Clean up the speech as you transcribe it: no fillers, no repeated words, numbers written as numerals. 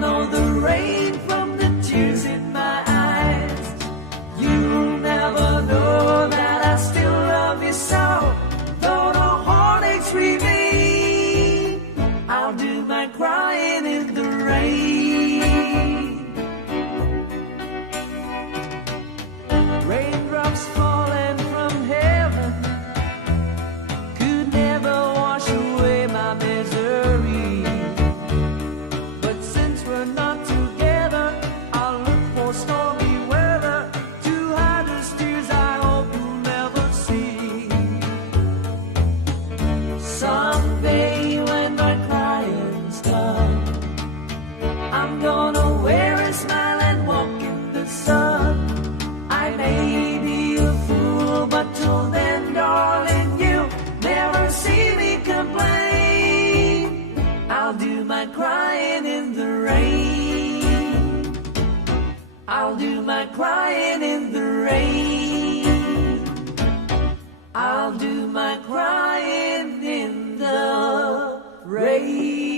know the rain from the tears in my eyes. You'll never know that I still love you so. Though the heartaches remain, I'll do my crying in the rain. Raindrops falling from heaven could never wash away my misery. But since we're not together, I'll look for stormy weather to hide the tears I hope you'll never see. Someday when my crying's done, I'm gonna wear a smile and walk in the sun. I may be a fool, but till then, darling, you'll never see me complain. I'll do my crying in the rain. I'll do my crying in the rain. I'll do my crying in the rain.